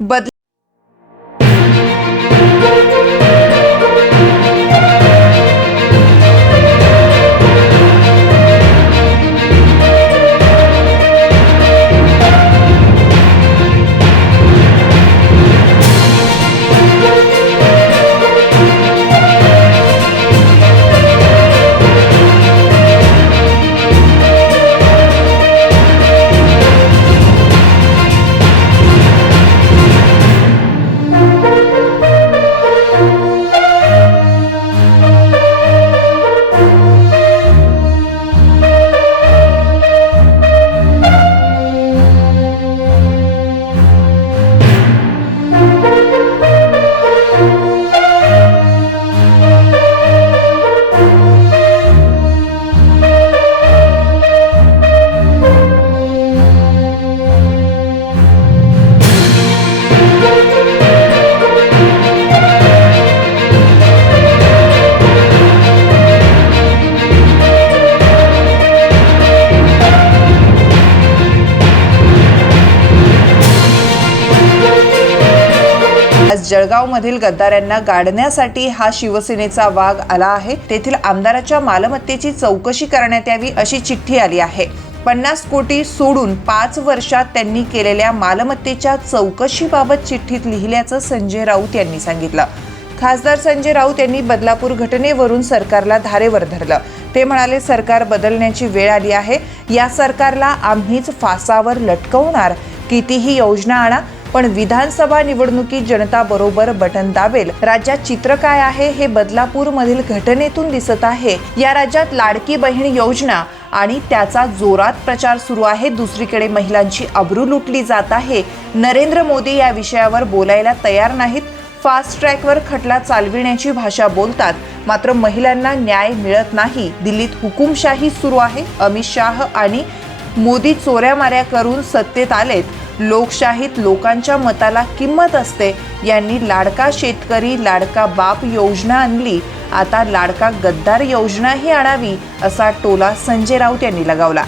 आज जळगावमधील गद्दारांना गाडण्यासाठी हा शिवसेनेचा वाघ आला आहे। तेथील आमदाराच्या मालमत्तेची चौकशी करण्यात यावी अशी चिठ्ठी आली आहे। 50 कोटी सोडून 5 वर्षात त्यांनी केलेल्या मालमत्तेच्या चौकशीबाबत चिठ्ठीत लिहिल्याचं संजय राऊत यांनी सांगितलं। खासदार संजय राऊत यांनी बदलापूर घटनेवरून सरकारला धारेवर धरलं। ते म्हणाले, सरकार बदलण्याची वेळ आली आहे। या सरकारला आम्हीच फासावर लटकवणार। कितीही योजना आणा, पण विधानसभा निवडणुकीत जनता बरोबर बटन दाबेल। राज्यात चित्र काय आहे हे बदलापूर मधील घटनेतून दिसत आहे। या राज्यात लाडकी बहीण योजना आणि त्याचा जोरात प्रचार सुरू आहे। दुसरीकडे महिलांची अब्रू लुटली जात आहे। नरेंद्र मोदी या विषयावर बोलायला तयार नाहीत। फास्ट ट्रॅकवर खटला चालविण्याची भाषा बोलतात, मात्र महिलांना न्याय मिळत नाही। दिल्लीत हुकुमशाही सुरू आहे। अमित शाह आणि मोदी चोऱ्या माऱ्या करून सत्तेत आलेत। लोकशाहीत लोकांच्या मताला किंमत असते। यांनी लाडका शेतकरी, लाडका बाप योजना आणली, आता लाडका गद्दार योजनाही आणावी असा टोला संजय राऊत यांनी लगावला।